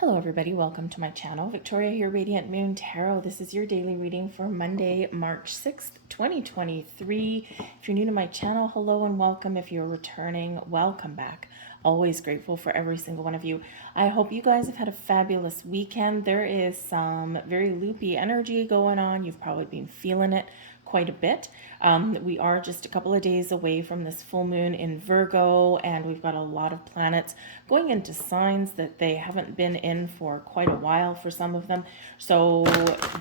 Hello everybody, welcome to my channel. Victoria here, Radiant Moon Tarot. This is your daily reading for Monday, March 6th, 2023. If you're new to my channel, hello and welcome. If you're returning, welcome back. Always grateful for every single one of you. I hope you guys have had a fabulous weekend. There is some very loopy energy going on. You've probably been feeling it quite a bit. We are just a couple of days away from this full moon in Virgo, and we've got a lot of planets going into signs that they haven't been in for quite a while for some of them. So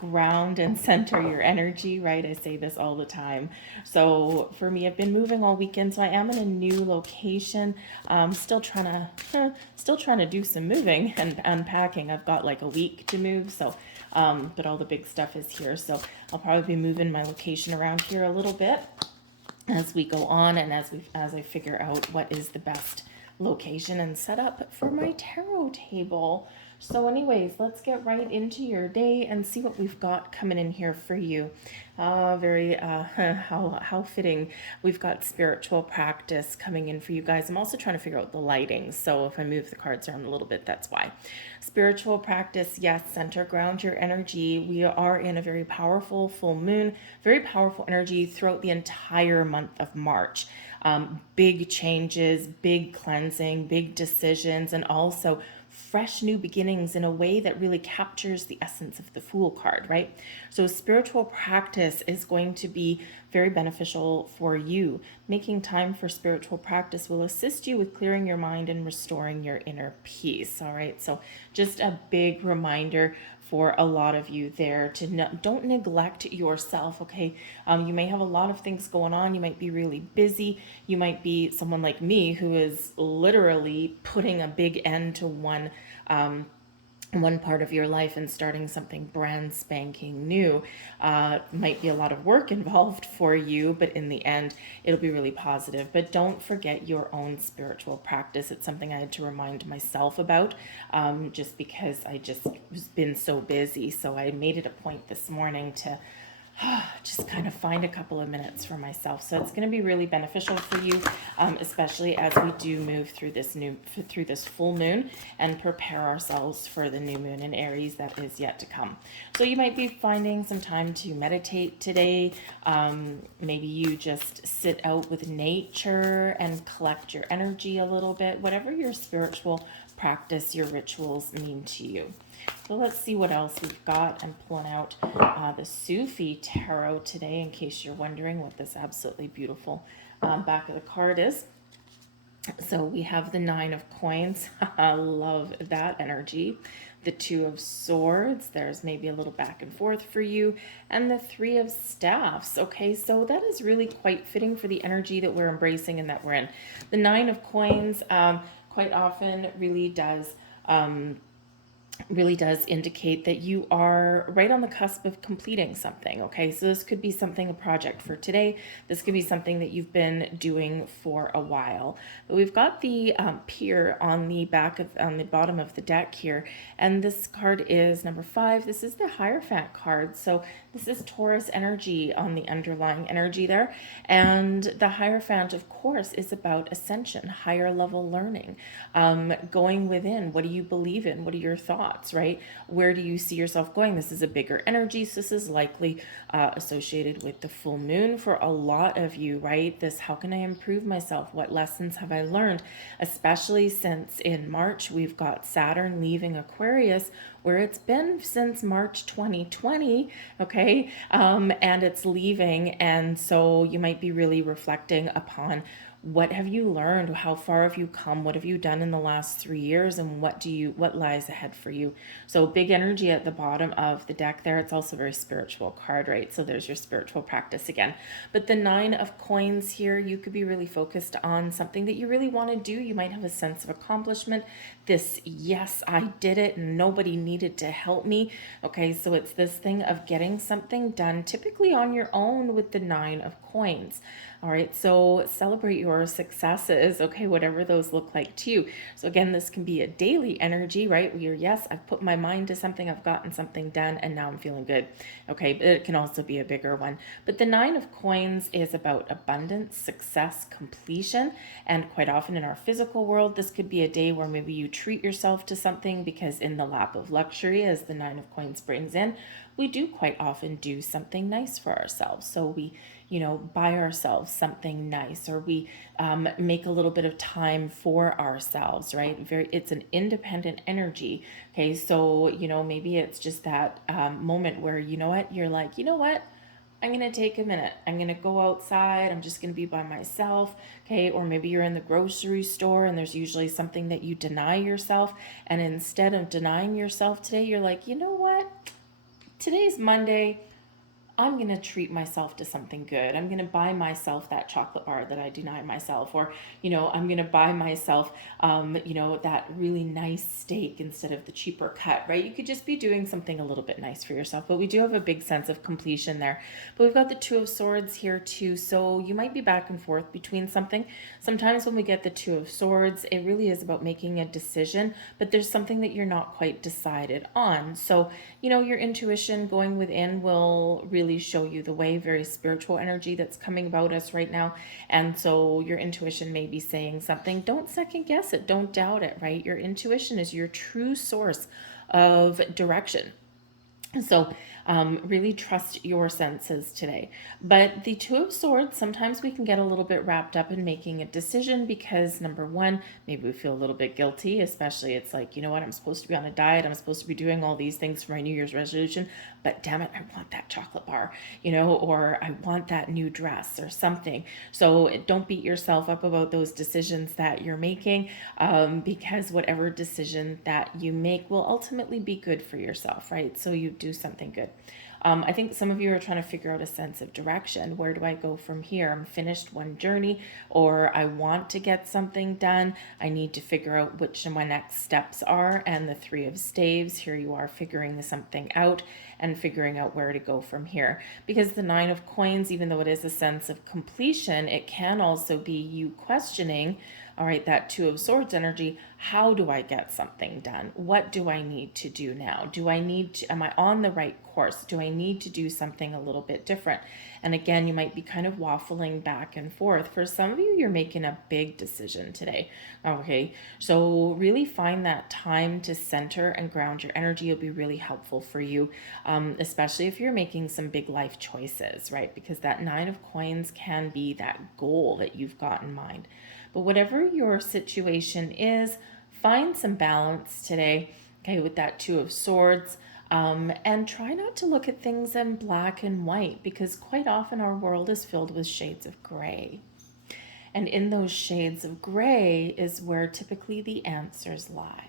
ground and center your energy, right? I say this all the time. So for me, I've been moving all weekend, so I am in a new location. Still trying to do some moving and unpacking. I've got like a week to move, so but all the big stuff is here. So I'll probably be moving my location around here a little bit as we go on, and as I figure out what is the best location and setup for my tarot table. So anyways, let's get right into your day and see what we've got coming in here for you. How fitting. We've got spiritual practice coming in for you guys. I'm also trying to figure out the lighting, so if I move the cards around a little bit, that's why. Spiritual practice, yes, center, ground your energy. We are in a very powerful full moon, very powerful energy throughout the entire month of March. Big changes, big cleansing, big decisions, and also fresh new beginnings in a way that really captures the essence of the Fool card, right? So spiritual practice is going to be very beneficial for you. Making time for spiritual practice will assist you with clearing your mind and restoring your inner peace, all right? So just a big reminder for a lot of you there to don't neglect yourself, okay? You may have a lot of things going on. You might be really busy. You might be someone like me who is literally putting a big end to one part of your life and starting something brand spanking new. Might be a lot of work involved for you, but in the end, it'll be really positive. But don't forget your own spiritual practice. It's something I had to remind myself about, just because I just was been so busy. So I made it a point this morning to just kind of find a couple of minutes for myself. So it's going to be really beneficial for you, especially as we do move through this full moon and prepare ourselves for the new moon in Aries that is yet to come. So you might be finding some time to meditate today. Maybe you just sit out with nature and collect your energy a little bit, whatever your spiritual practice, your rituals mean to you. So let's see what else we've got. I'm pulling out the Sufi Tarot today, in case you're wondering what this absolutely beautiful back of the card is. So we have the Nine of Coins. I love that energy. The Two of Swords. There's maybe a little back and forth for you. And the Three of Staffs. Okay, so that is really quite fitting for the energy that we're embracing and that we're in. The Nine of Coins quite often really does indicate that you are right on the cusp of completing something. Okay, so this could be something, a project for today. This could be something that you've been doing for a while. But we've got the Peer on the bottom of the deck here, and this card is number 5. This is the Hierophant card. So this is Taurus energy on the underlying energy there, and the Hierophant, of course, is about ascension, higher level learning, going within. What do you believe in? What are your thoughts, right? Where do you see yourself going? This is a bigger energy, so this is likely associated with the full moon for a lot of you, right? This, how can I improve myself? What lessons have I learned? Especially since in March, we've got Saturn leaving Aquarius, where it's been since March 2020, okay? And it's leaving, and so you might be really reflecting upon what have you learned? How far have you come? What have you done in the last 3 years? And what lies ahead for you? So big energy at the bottom of the deck there. It's also a very spiritual card, right? So there's your spiritual practice again. But the Nine of Coins here, you could be really focused on something that you really want to do. You might have a sense of accomplishment. This, yes, I did it. Nobody needed to help me. Okay, so it's this thing of getting something done, typically on your own with the Nine of Coins. All right, so celebrate your successes, okay, whatever those look like to you. So again, this can be a daily energy, right? Where you're, yes, I've put my mind to something, I've gotten something done, and now I'm feeling good. Okay, but it can also be a bigger one. But the Nine of Coins is about abundance, success, completion, and quite often in our physical world, this could be a day where maybe you treat yourself to something, because in the lap of luxury, as the Nine of Coins brings in, we do quite often do something nice for ourselves. So we, buy ourselves something nice, or we make a little bit of time for ourselves, right? It's an independent energy. Okay, so, maybe it's just that moment where, you're like, I'm going to take a minute. I'm going to go outside. I'm just going to be by myself. Okay. Or maybe you're in the grocery store and there's usually something that you deny yourself. And instead of denying yourself today, you're like, you know what? Today's Monday. I'm going to treat myself to something good. I'm going to buy myself that chocolate bar that I deny myself. Or, I'm going to buy myself, that really nice steak instead of the cheaper cut, right? You could just be doing something a little bit nice for yourself. But we do have a big sense of completion there. But we've got the Two of Swords here too. So you might be back and forth between something. Sometimes when we get the Two of Swords, it really is about making a decision, but there's something that you're not quite decided on. So, your intuition going within will really show you the way. Very spiritual energy that's coming about us right now. And so your intuition may be saying something. Don't second guess it. Don't doubt it, right? Your intuition is your true source of direction. So really trust your senses today. But the Two of Swords, sometimes we can get a little bit wrapped up in making a decision because, number one, maybe we feel a little bit guilty, especially it's like, you know what, I'm supposed to be on a diet. I'm supposed to be doing all these things for my New Year's resolution, but damn it, I want that chocolate bar, or I want that new dress or something. So don't beat yourself up about those decisions that you're making, because whatever decision that you make will ultimately be good for yourself, right? So you do something good. I think some of you are trying to figure out a sense of direction. Where do I go from here? I'm finished one journey, or I want to get something done. I need to figure out which my next steps are. And the Three of Staves, here you are figuring something out and figuring out where to go from here. Because the Nine of Coins, even though it is a sense of completion, it can also be you questioning, all right, that Two of Swords energy. How do I get something done? What do I need to do now? Am I on the right course? Do I need to do something a little bit different? And again, you might be kind of waffling back and forth. For some of you, you're making a big decision today. Okay, so really find that time to center and ground your energy. It'll be really helpful for you, especially if you're making some big life choices, right? Because that Nine of Coins can be that goal that you've got in mind. But whatever your situation is, find some balance today, okay, with that Two of Swords. And try not to look at things in black and white, because quite often our world is filled with shades of gray. And in those shades of gray is where typically the answers lie.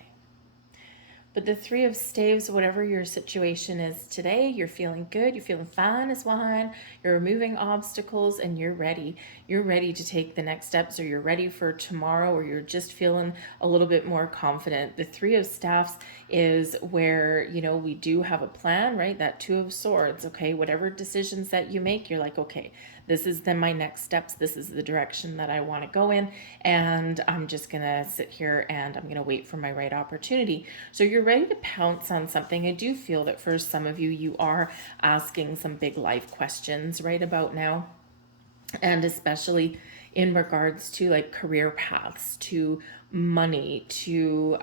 But the Three of Staves, whatever your situation is today, you're feeling good, you're feeling fine as wine, you're removing obstacles, and you're ready. You're ready to take the next steps, or you're ready for tomorrow, or you're just feeling a little bit more confident. The Three of Staffs is where, we do have a plan, right? That Two of Swords, okay? Whatever decisions that you make, you're like, okay, this is then my next steps. This is the direction that I want to go in. And I'm just going to sit here and I'm going to wait for my right opportunity. So you're ready to pounce on something. I do feel that for some of you, you are asking some big life questions right about now. And especially in regards to like career paths, to money, to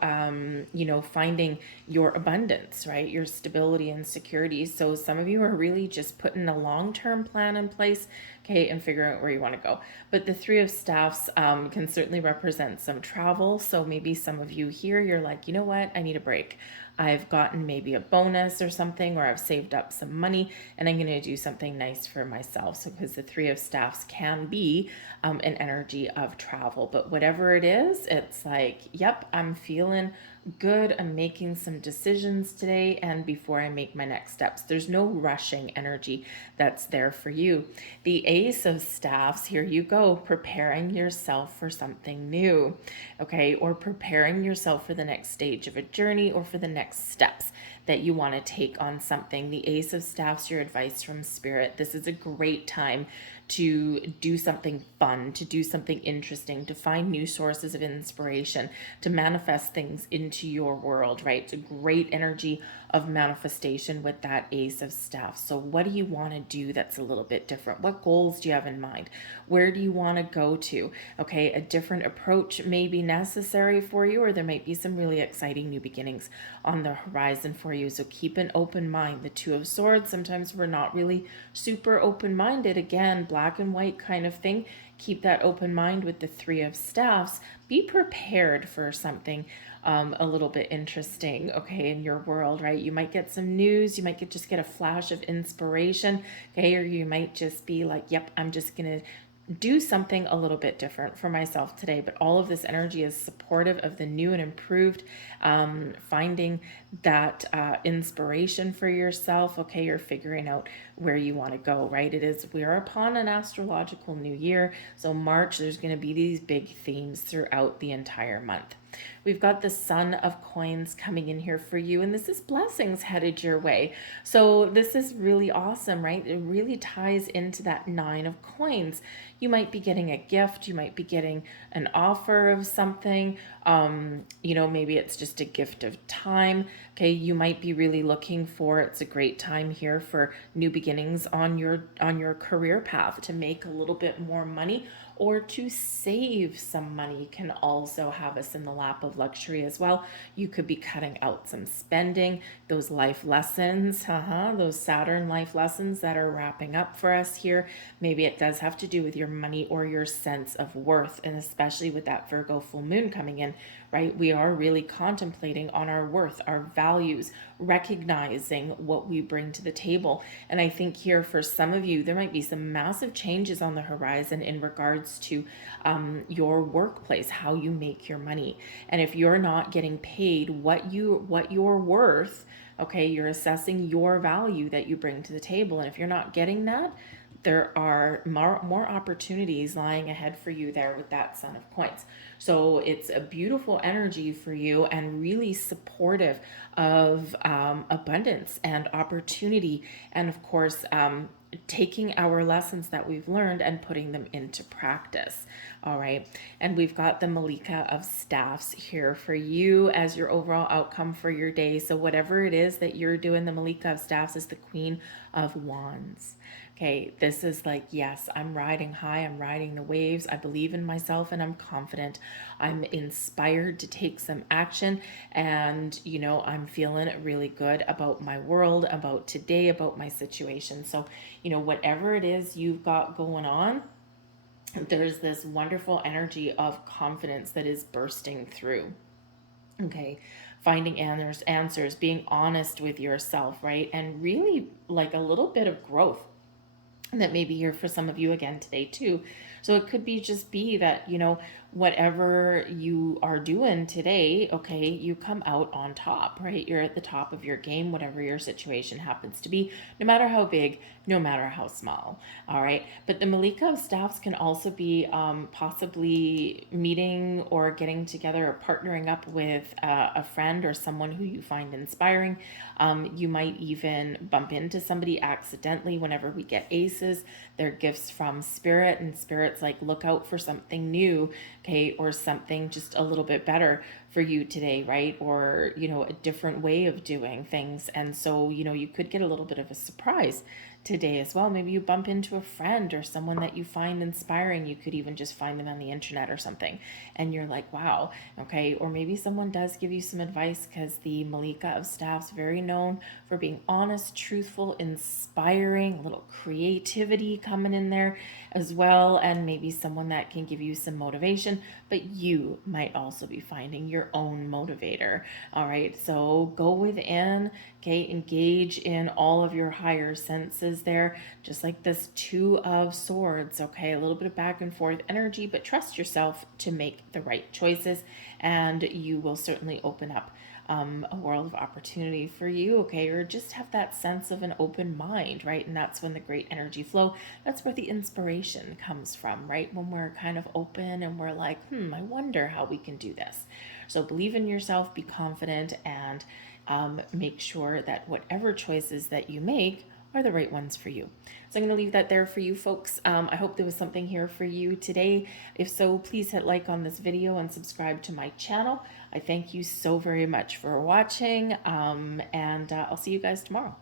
finding your abundance, right? Your stability and security. So some of you are really just putting a long-term plan in place, okay, and figuring out where you want to go. But the Three of Staffs can certainly represent some travel. So maybe some of you here, you're like, you know what, I need a break. I've gotten maybe a bonus or something, or I've saved up some money and I'm going to do something nice for myself. So because the Three of Staffs can be an energy of travel, but whatever it is, it's like, yep, I'm feeling good. I'm making some decisions today, and before I make my next steps, there's no rushing energy that's there for you. The Ace of Staffs, here you go, preparing yourself for something new, okay, or preparing yourself for the next stage of a journey, or for the next steps that you want to take on something. The Ace of Staffs, your advice from Spirit. This is a great time to do something fun, to do something interesting, to find new sources of inspiration, to manifest things into your world, right? It's a great energy of manifestation with that Ace of Staffs. So what do you want to do that's a little bit different? What goals do you have in mind? Where do you want to go to? Okay, a different approach may be necessary for you, or there might be some really exciting new beginnings on the horizon for you. So keep an open mind. The Two of Swords, sometimes we're not really super open-minded. Again, black and white kind of thing. Keep that open mind with the Three of Staffs. Be prepared for something a little bit interesting, okay, in your world, right? You might get some news, you might just get a flash of inspiration, okay, or you might just be like, yep, I'm just gonna do something a little bit different for myself today. But all of this energy is supportive of the new and improved, finding that inspiration for yourself. Okay, you're figuring out where you want to go, right? We are upon an astrological new year. So March, there's going to be these big themes throughout the entire month. We've got the Sun of Coins coming in here for you, and this is blessings headed your way. So this is really awesome, right? It really ties into that Nine of Coins. You might be getting a gift, you might be getting an offer of something. Maybe it's just a gift of time. Okay, you might be really looking for, it's a great time here for new beginnings on your career path, to make a little bit more money or to save some money. Can also have us in the lap of luxury as well. You could be cutting out some spending, those life lessons, those Saturn life lessons that are wrapping up for us here. Maybe it does have to do with your money or your sense of worth, and especially with that Virgo full moon coming in, right? We are really contemplating on our worth, our values, recognizing what we bring to the table. And I think here for some of you, there might be some massive changes on the horizon in regards to your workplace, how you make your money. And if you're not getting paid what you're worth, okay, you're assessing your value that you bring to the table. And if you're not getting that, there are more opportunities lying ahead for you there with that Sun of Coins. So it's a beautiful energy for you and really supportive of abundance and opportunity. And of course, taking our lessons that we've learned and putting them into practice. All right. And we've got the Malika of Staffs here for you as your overall outcome for your day. So whatever it is that you're doing, the Malika of Staffs is the Queen of Wands. Okay, this is like, yes, I'm riding high, I'm riding the waves, I believe in myself, and I'm confident. I'm inspired to take some action, and, I'm feeling really good about my world, about today, about my situation. So, whatever it is you've got going on, there's this wonderful energy of confidence that is bursting through. Okay, finding answers, being honest with yourself, right? And really like a little bit of growth that may be here for some of you again today too. So it could be that, whatever you are doing today, okay, you come out on top, right? You're at the top of your game, whatever your situation happens to be, no matter how big, no matter how small. All right. But the Malika of Staffs can also be possibly meeting or getting together or partnering up with a friend or someone who you find inspiring. You might even bump into somebody accidentally. Whenever we get aces, they're gifts from spirit, and spirit's like, look out for something new, okay, or something just a little bit better for you today, right? Or, a different way of doing things. And so, you could get a little bit of a surprise today as well. Maybe you bump into a friend or someone that you find inspiring. You could even just find them on the internet or something, and you're like, wow, okay. Or maybe someone does give you some advice, because the Malika of Staffs, very known for being honest, truthful, inspiring, a little creativity coming in there as well, and maybe someone that can give you some motivation, but you might also be finding your own motivator. All right, so go within, okay, engage in all of your higher senses there, just like this Two of Swords, okay, a little bit of back and forth energy, but trust yourself to make the right choices, and you will certainly open up a world of opportunity for you, okay, or just have that sense of an open mind, right? And that's when the great energy flow, that's where the inspiration comes from, right? When we're kind of open and we're like, I wonder how we can do this. So believe in yourself, be confident, and make sure that whatever choices that you make are the right ones for you. So I'm going to leave that there for you folks. I hope there was something here for you today. If so, please hit like on this video and subscribe to my channel. I thank you so very much for watching, and I'll see you guys tomorrow.